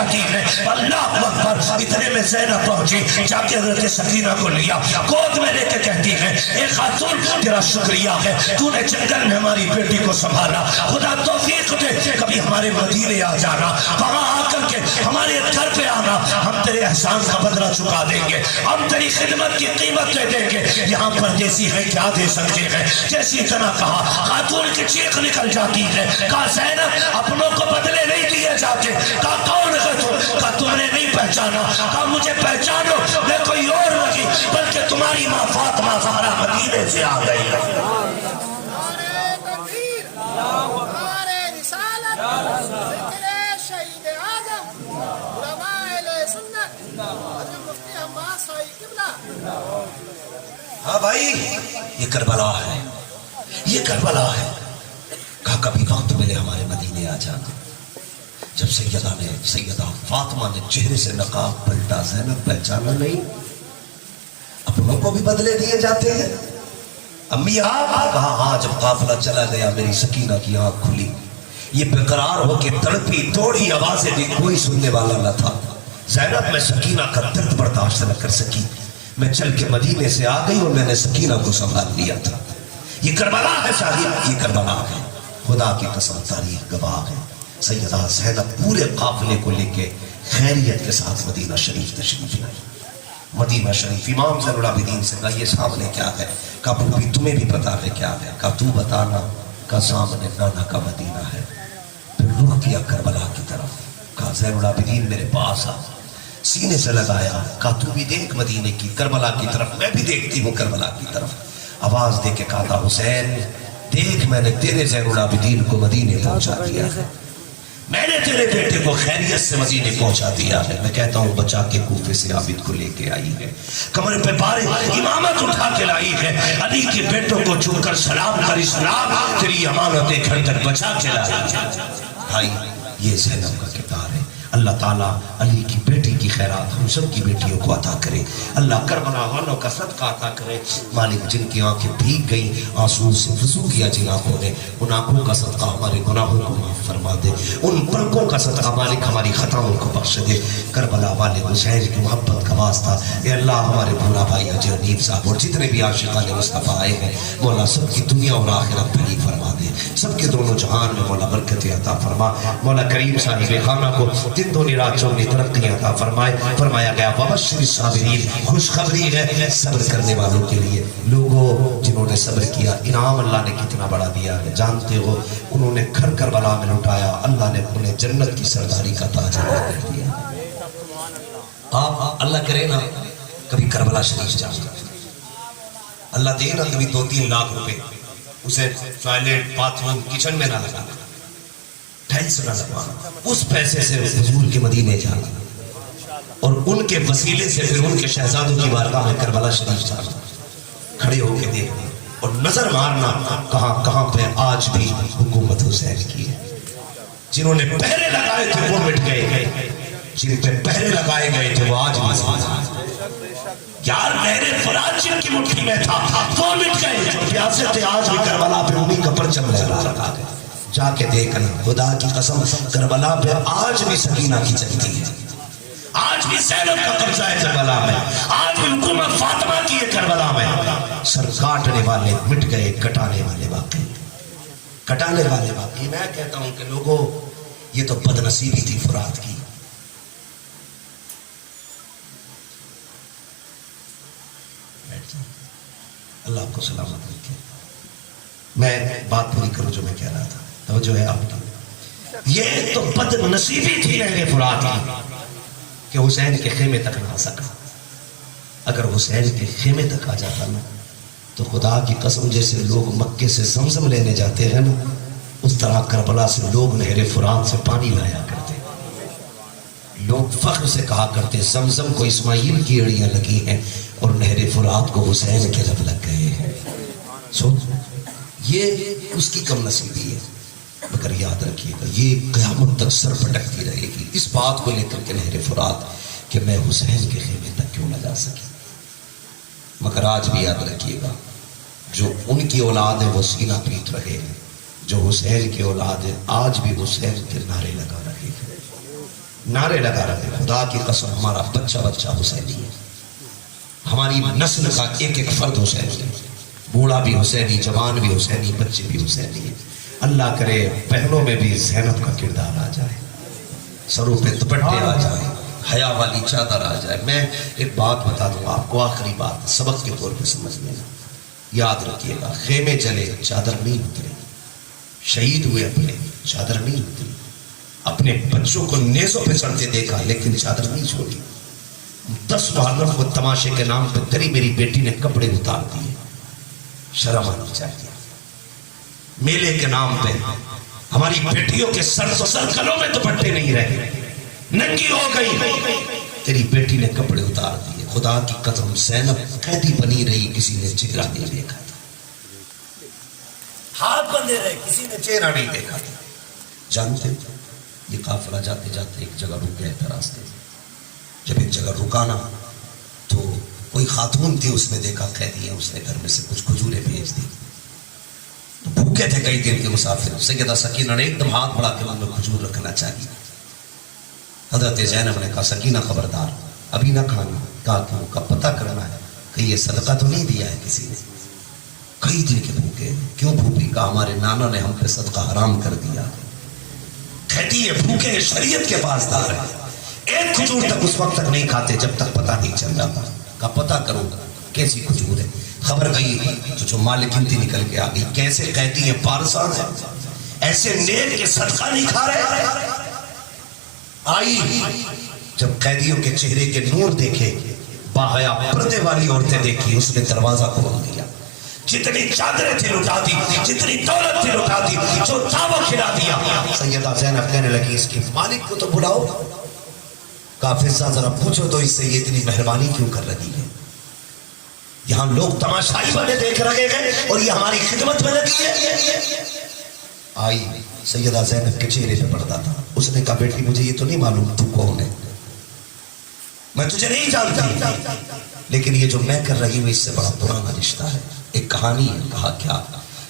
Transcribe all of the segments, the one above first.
اللہ اکبر. اتنے میں زینب پہنچی, جا کے حضرت سکینہ کو لیا, گود میں لے کے کہتی ہے اے خاتون تیرا شکریہ ہے, تو نے جنگل میں ہماری بیٹی کو سنبھالا, خدا توفیق دے کبھی ہمارے مدینے آ جانا, وہاں آ کر کے ہمارے گھر پہ آنا, ہم تیرے احسان کا بدلہ چکا دیں گے, ہم تیری خدمت کی قیمت دے دیں گے. یہاں پر جیسی ہے کیا دے سکتے ہیں. جیسی طرح کہا, خاتون کی چیخ نکل جاتی ہے, کہا زینب اپنوں کو بدلے نہیں دیے جاتے, کہا کون ہے تم, کہا تم نے نہیں پہچانا, کہا مجھے پہچانو, میں کوئی اور نہیں بلکہ تمہاری ماں فاطمہ زہرا مدینے سے آ گئی ہے. ہاں بھائی یہ کربلا ہے, یہ کربلا ہے. کہا کبھی وقت ملے ہمارے مدینے آ جانا. جب سیدہ فاطمہ نے چہرے سے نقاب پلٹا, زینب پہچانا نہیں, اپنوں کو بھی بدلے دیے جاتے ہیں. امی آپ, کہا ہاں. جب قافلہ چلا گیا میری سکینہ کی آنکھ کھلی, یہ بےقرار ہو کے تڑپی توڑی آوازیں دی, کوئی سننے والا نہ تھا. زینب میں سکینہ کا درد برداشت نہ کر سکی, میں چل کے مدینے سے آ گئی اور میں نے سکینہ کو سنبھال لیا تھا. یہ کربلا ہے صاحب, یہ کربلا ہے. خدا کی قسم تاریخ گواہ ہے. سیدہ زینب پورے قافلے کو لے کے خیریت کے ساتھ مدینہ شریف تشریف لائی. مدینہ شریف امام زین العابدین سے کہا یہ سامنے کیا ہے, کہا پھوپھی تمہیں بھی پتا ہے کیا ہے, کہا تو بتانا, کہا سامنے نانا کا مدینہ ہے. پھر رخ کیا کربلا کی طرف, کہا زین العابدین میرے پاس آ, سینے سے لگایا, کہا تو بھی دیکھ مدینے کی کربلا کی طرف, میں بھی دیکھتی ہوں کربلا کی طرف. آواز دے کے کہا تھا حسین دیکھ میں نے تیرے زین العابدین کو مدینے پہنچا دیا ہے, میں نے تیرے بیٹے کو خیریت سے مدینے پہنچا دیا ہے. میں کہتا ہوں بچا کے کوفے سے عابد کو لے کے آئی ہے, کمر پہ بارے امامت اٹھا کے لائی ہے, علی کے بیٹوں کو چھو کر سلام کر اسلام تیری امانت گھر تک بچا کے لائی. بھائی یہ زینب کا کردار ہے. اللہ تعالیٰ علی کی بیٹی کی خیرات ہم سب کی بیٹیوں کو عطا کرے. اللہ کربلا والوں کا صدقہ عطا کرے. مالک جن کی آنکھیں بھیگ گئیں آنسو سے وضو کیا جن آنکھوں نے, ان آنکھوں کا صدقہ ہمارے گناہوں کو معاف فرما دے. ان پلکوں کا صدقہ مالک ہماری خطاؤں کو بخش دے. کربلا والے حسین کی محبت کا واسطہ اے اللہ ہمارے بھولا بھائی حجی حنیف صاحب اور جتنے بھی عاشقان مصطفیٰ آئے ہیں مولا سب کی دنیا اور آخرت بھلی فرما دے. سب کے دونوں جہان میں مولا برکت عطا فرما. مولا کریم صاحب خانہ کو دن دونی رات چونی ترقی عطا فرمائے. فرمایا گیا وبشر الصابرین, خوشخبری ہے صبر کرنے والوں کے لیے. لوگوں جنہوں نے صبر کیا انعام اللہ نے کتنا بڑا دیا ہے جانتے ہو. انہوں نے گھر کربلا میں لٹایا, اللہ نے انہیں جنت کی سرداری کا تاج عطا کر دیا. آپ اللہ کرے نا کبھی کربلا شریف جانا, اللہ دے نا کبھی 2-3 لاکھ روپے, اسے ٹوائلٹ باتھ روم کچن میں نہ لگا, ٹائلس نہ لگوانا, اس پیسے سے حضور کے مدینے جانا اور ان کے وسیلے سے پھر ان کے شہزادوں کی بارگاہ میں کربلا شریف جانا, کھڑے ہو کے دیکھنا اور نظر مارنا کہاں کہاں پہ آج بھی حکومت حسین کی ہے. جنہوں نے پہرے لگائے تھے وہ مٹ گئے, جن پہ پہرے لگائے گئے تھے وہ آج بھی. یار نہر فرات جن کی مٹھی میں تھا وہ مٹ گئے, جو پیاسے تھے آج بھی کربلا پہ انہی کا پرچم لہرا رکھا گیا. جا کے دیکھنا خدا کی قسم کربلا پہ آج بھی سکینہ کی چلتی ہے, آج بھی زینب کا قبضہ ہے کربلا میں, آج بھی حکومت فاطمہ کی ہے کربلا میں. سر کاٹنے والے مٹ گئے, کٹانے والے باقی, کٹانے والے باقی. میں کہتا ہوں کہ لوگوں یہ تو بد نصیبی تھی فرات کی. اللہ آپ کو سلامت رکھے. میں بات پوری کروں جو میں کہہ رہا تھا, توجہ ہے آپ کی. یہ تو بد نصیبی تھی نہر فرات کی کہ حسین کے خیمے تک نہ آ سکا. اگر حسین کے خیمے تک آ جاتا نا تو خدا کی قسم جیسے لوگ مکے سے زمزم لینے جاتے ہیں نا, اس طرح کربلا سے لوگ نہر فرات سے پانی لایا کرتے. لوگ فخر سے کہا کرتے زمزم کو اسماعیل کی اڑیاں لگی ہیں اور نہر فرات کو حسین کے لب لگ گئے ہیں. یہ اس کی کم نصیبی ہے, مگر یاد رکھیے گا یہ قیامت تک سر پٹکتی رہے گی اس بات کو لے کر کے نہر فرات کہ میں حسین کے خیمے تک کیوں نہ جا سکی. مگر آج بھی یاد رکھیے گا جو ان کی اولاد ہے وہ سینہ پیٹ رہے ہیں, جو حسین کی اولاد ہے آج بھی حسین کے نعرے لگا رہے ہیں. نعرے لگا رہے خدا کی قسم ہمارا بچہ بچہ حسینی ہے، ہماری نسل کا ایک ایک فرد حسینی ہے، بوڑھا بھی حسینی، جوان بھی حسینی، بچے بھی حسینی ہے۔ اللہ کرے پہنوں میں بھی زینب کا کردار آ جائے، سروں پہ دوپٹے آ جائیں، حیا والی چادر آ جائے۔ میں ایک بات بتا دوں آپ کو، آخری بات سبق کے طور پہ سمجھ لینا، یاد رکھیے گا، خیمے جلے چادر نہیں اتری، شہید ہوئے اپنے چادر نہیں اتری، اپنے بچوں کو نیزوں پہ چڑھتے دیکھا لیکن چادر نہیں چھوڑی۔ 10 محرم کو تماشے کے نام پہ تیری میری بیٹی نے کپڑے اتار دیے، شرم آنی چاہیے۔ میلے کے نام پہ ہماری بیٹیوں کے سر گلوں میں دوپٹے نہیں رہے، ننگی ہو گئی، تیری بیٹی نے کپڑے اتار دیے۔ خدا کی قسم زینب قیدی بنی رہی، کسی نے چہرہ نہیں دیکھا تھا، ہاتھ بندھے رہے، کسی نے چہرہ نہیں دیکھا تھا۔ جانتے یہ قافلہ جاتے جاتے ایک جگہ رک گئے تھے راستے سے، جب ایک جگہ رکانا تو کوئی خاتون تھی، اس نے دیکھا قیدی ہیں، اس نے گھر میں سے کچھ کھجوریں بھیج دی، تو بھوکے تھے کئی دن کے مسافر، سیدہ سکینہ نے ایک دم ہاتھ بڑھا کے ان میں کھجور رکھنا چاہیے۔ حضرت زینب نے کہا سکینہ خبردار، ابھی نہ کھانا۔ کہا کیوں؟ کا پتہ کرنا ہے کہ یہ صدقہ تو نہیں دیا ہے کسی نے، کئی دن کے بھوکے، کیوں بھوکی؟ کہا ہمارے نانا نے ہم پہ صدقہ حرام کر دیا، کہتی ہے بھوکے شریعت کے پاسدار ہیں، ایک کھجور تک اس وقت تک نہیں کھاتے جب تک پتہ نہیں چل جاتا۔ کا پتہ کرو کیسی کھجور ہے، خبر گئی تو جو مالکین تھی نکل کے آ گئی، کیسے قیدی ہیں، پارسان ہیں، ایسے نیک کے صدقہ نہیں کھا رہے۔ آئی جب قیدیوں کے چہرے کے نور دیکھے، باحیا پردے والی عورتیں دیکھی، اس نے دروازہ کھول دیا، جتنی چادریں تھی لٹا دی، جتنی دولت تھی لٹا دی، جو تھا وہ کھلا دیا۔ سیدہ زینب کہنے لگی اس کے مالک کو تو بلاؤ۔ کہا فضہ ذرا پوچھو تو اس سے یہ اتنی مہربانی کیوں کر رہی ہے، یہاں لوگ تماشائی بنے دیکھ رہے ہیں اور یہ ہماری خدمت میں لگی ہے۔ آئی سیدہ زینب کے چہرے پہ پردہ تھا، اس نے کہا بیٹی مجھے یہ تو نہیں معلوم تو کون ہے، میں تجھے نہیں جانتی، لیکن یہ جو میں کر رہی ہوں اس سے بڑا پرانا رشتہ ہے، ایک کہانی ہے۔ کہا کیا؟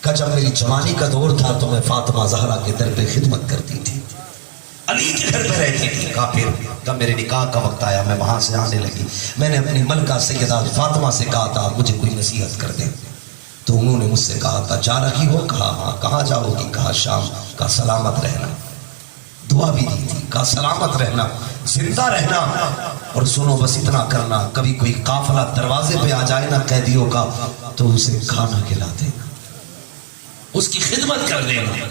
کہا جب میری جوانی کا دور تھا تو میں فاطمہ زہرا کے در پہ خدمت کرتی تھی، علی کے گھر پہ رہتی تھی۔ کہا پھر جب میرے نکاح کا وقت آیا میں وہاں سے آنے لگی، میں نے اپنی ملکہ سیدہ فاطمہ سے کہا تھا مجھے کوئی نصیحت کر دیں، تو انہوں نے مجھ سے کہا تھا جا رہی ہو؟ کہا ہاں۔ کہاں جاؤ گی؟ کہا شام۔ کہا سلامت رہنا، دعا بھی دی تھی، کہا سلامت رہنا، زندہ رہنا، اور سنو بس اتنا کرنا کبھی کوئی قافلہ دروازے پہ آ جائے نا قیدیوں کا تو اسے کھانا کھلا دینا، اس کی خدمت کر دینا۔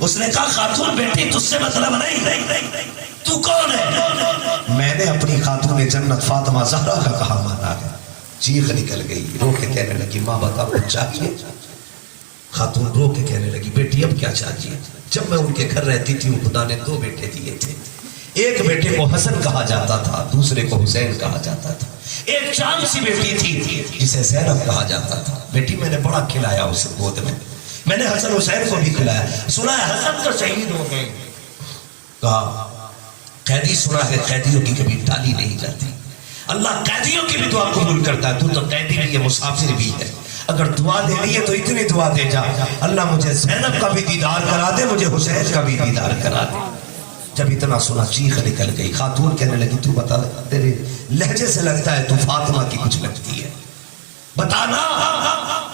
اس نے کہا خاتون بیٹی تجھ سے مطلب نہیں، تو کون ہے؟ میں نے اپنی خاتون جنت فاطمہ زہرا کا کہا مانا ہے۔ چیخ نکل گئی، رو کے کہنے لگی ماں بتا کچھ چاہیے؟ خاتون رو کے کہنے لگی بیٹی اب کیا چاہیے؟ جب میں ان کے گھر رہتی تھی خدا نے 2 بیٹے دیے تھے، ایک بیٹے کو حسن کہا جاتا تھا، دوسرے کو حسین کہا جاتا تھا، ایک چاند سی بیٹی تھی جسے زینب کہا جاتا تھا۔ بیٹی میں نے بڑا کھلایا اسے گود میں نے حسن حسین کو بھی کھلایا، سنا ہے حسن تو شہید ہو گئے۔ کہا قیدی سنا ہے قیدیوں کی کبھی ٹالی نہیں جاتی، اللہ قیدیوں کی بھی دعا قبول کرتا ہے، تو قیدی بھی ہے مسافر بھی ہے، اگر دعا دینی ہے تو اتنی دعا دے جا اللہ مجھے زینب کا بھی دیدار کرا دے، مجھے حسین کا بھی دیدار کرا دے۔ جب اتنا سنا چیخ نکل گئی، خاتون کہنے لگی تو بتا تیرے لہجے سے لگتا ہے تو فاطمہ کی کچھ لگتی ہے، بتانا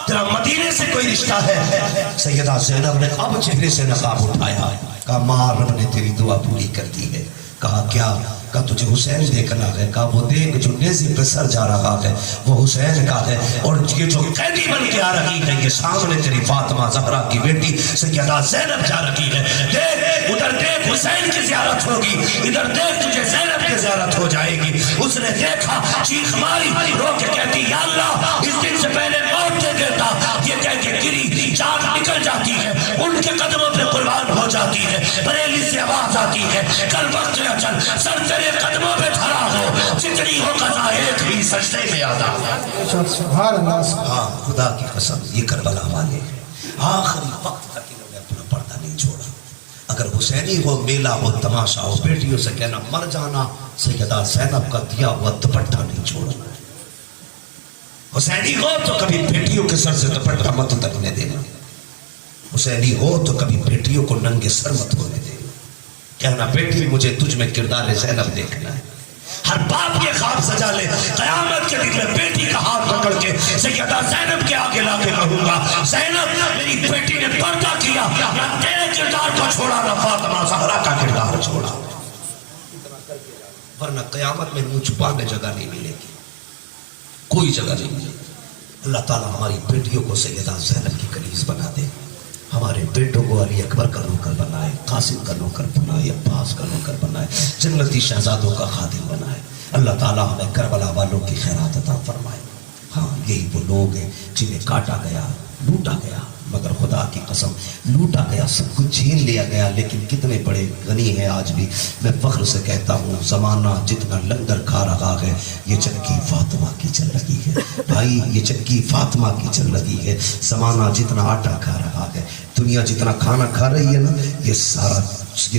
تیرا مدینے سے کوئی رشتہ ہے؟ سیدہ زینب نے اب چہرے سے نقاب اٹھایا، کہا ماں رب نے تیری دعا پوری کر دی ہے۔ کہا کیا؟ کہا تجھے حسین دیکھنا ہے۔ کہا وہ دیکھ جو نیزے پہ سر جا رہا ہے وہ حسین کا ہے، اور یہ جو قیدی بن کے آ رہی ہے یہ سامنے تیری فاطمہ زہرا کی بیٹی سیدہ زینب جا رہی ہے، دیکھ ادھر دیکھ حسین کی زیارت ہوگی، ادھر دیکھ تجھے زینب کی زیارت ہو جائے گی۔ اس نے دیکھا، چیخ ماری، رو کے کہتی یا اللہ اس دن سے پہلے موت دے دیتا، یہ کہہ کے گری، جان نکل جاتی ہے، ان کے قدموں پہ قربان ہو جاتی ہے، بریلی سے آواز آتی ہے کل وقت نہ چل، سر تیرے قدموں پہ دھرا ہو، جتنی ہو قضا ایک ہی سجدے میں ادا۔ سبحان اللہ۔ ہاں خدا کی قسم یہ کربلا والے آخری وقت تک انہوں نے اپنا پردہ نہیں چھوڑا، اگر حسینی ہو، میلہ ہو، تماشا ہو، بیٹیوں سے کہنا مر جانا، سیدہ زینب کا دیا ہوا دوپٹہ نہیں چھوڑنا۔ حسینی ہو تو کبھی بیٹیوں کے سر سے دوپٹہ مت اترنے دینا، حسینی ہو تو کبھی بیٹیوں کو ننگے سر مت ہونے دینا، کہنا بیٹی مجھے تجھ میں کردار زینب دیکھنا ہے. ہر باپ یہ خواب سجا لے قیامت کے دن میں بیٹی کا ہاتھ پکڑ کے سیدہ زینب کے آگے لا کے کہوں گا زینب میری بیٹی نے پردہ کیا نہ تیرے کردار کو چھوڑا نہ فاطمہ زہرا کا کردار چھوڑا. ورنہ قیامت میں منہ چھپانے جگہ نہیں ملے گی, کوئی جگہ نہیں ملے گی. اللہ تعالیٰ ہماری بیٹیوں کو سیدہ زینب کی کنیز بنا دے, ہمارے بیٹوں کو علی اکبر کا نوکر بنائے, قاسم کا نوکر بنائے, عباس کا نوکر بنائے, جنتی شہزادوں کا خادم بنائے. اللہ تعالیٰ ہمیں کربلا والوں کی خیرات عطا فرمائے. ہاں یہی وہ لوگ ہیں جنہیں کاٹا گیا, لوٹا گیا, مگر خدا کی قسم لوٹا گیا, سب کچھ چھین لیا گیا, لیکن کتنے بڑے غنی ہیں آج بھی. میں فخر سے کہتا ہوں زمانہ جتنا لنگر کھا رہا ہے یہ چکی فاطمہ کی چل رہی ہے بھائی, یہ چکی فاطمہ کی چل رہی ہے. زمانہ جتنا آٹا کھا رہا ہے, دنیا جتنا کھانا کھا رہی ہے نا, یہ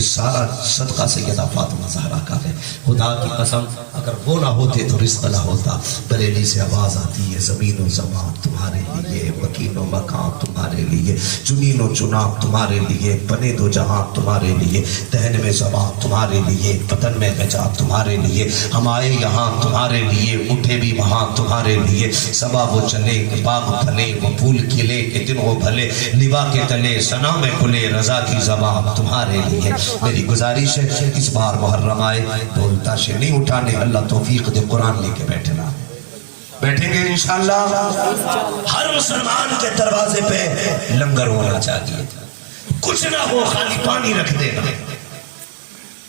سارا صدقہ سیدہ فاطمہ زہرا کا ہے. خدا کی قسم اگر وہ نہ ہوتے تو رزق نہ ہوتا. بریلی سے آواز آتی ہے زمین و زمان تمہارے لیے, مکین و مکان تمہارے لیے, چنین و چناب تمہارے لیے, بنے دو جہاں تمہارے لیے, دہن میں زبان تمہارے لیے, پتن میں گجا تمہارے لیے, ہم آئے یہاں تمہارے لیے, اٹھے بھی وہاں تمہارے لیے. صبا وہ چلے کہ باغ پھلے, وہ پھول کھلے کہ دن ہو بھلے, لوا کے تلے ثنا میں کھلے, رضا کی زبان تمہارے لیے. میری گزارش ہے اس بار محرم آئے بولتا سے نہیں اٹھانے, اللہ توفیق دے قرآن لے کے بیٹھنا. بیٹھیں گے انشاءاللہ. ہر مسلمان کے دروازے پہ لنگر ہونا چاہیے, کچھ نہ ہو خالی پانی رکھ دینا,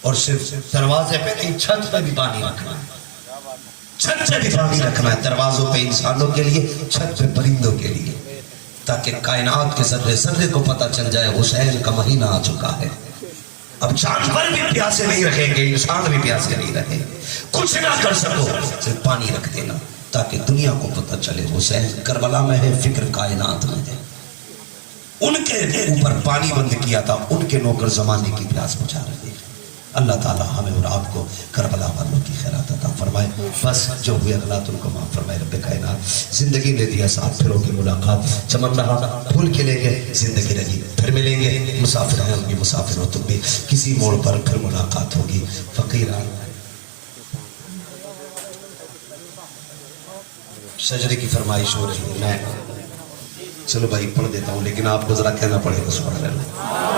اور صرف دروازے پہ نہیں چھت پہ بھی پانی رکھنا ہے, چھت پہ بھی پانی رکھنا ہے. دروازوں پہ انسانوں کے لیے, چھت پہ پرندوں کے لیے, تاکہ کائنات کے ذرے ذرے کو پتہ چل جائے حسین کا مہینہ آ چکا ہے. اب جانور بھی پیاسے نہیں رہیں گے, انسان بھی پیاسے نہیں رہیں گے. کچھ نہ کر سکو صرف پانی رکھ دینا تاکہ دنیا کو پتہ چلے حسین کربلا میں ہے, فکر کائنات میں ہے. ان کے اوپر پانی بند کیا تھا, ان کے نوکر زمانے کی پیاس بجھا رہے ہیں. اللہ تعالیٰ ہمیں اور آپ کو کربلا والوں کی خیرات عطا فرمائے. بس جو ہوئے غلط ان کو معاف فرمائے رب کائنات. زندگی نے دیا ساتھ پھروں کی ملاقات, چمن رہا پھول کھلیں گے, زندگی رہی پھر ملیں گے. مسافر ہیں ان کی مسافر ہو تم بھی, کسی موڑ پر پھر ملاقات ہوگی. فقیران شجرے کی فرمائش ہو رہی ہے, میں چلو بھائی پڑھ دیتا ہوں, لیکن آپ کو ذرا کہنا پڑے گا سبحان اللہ.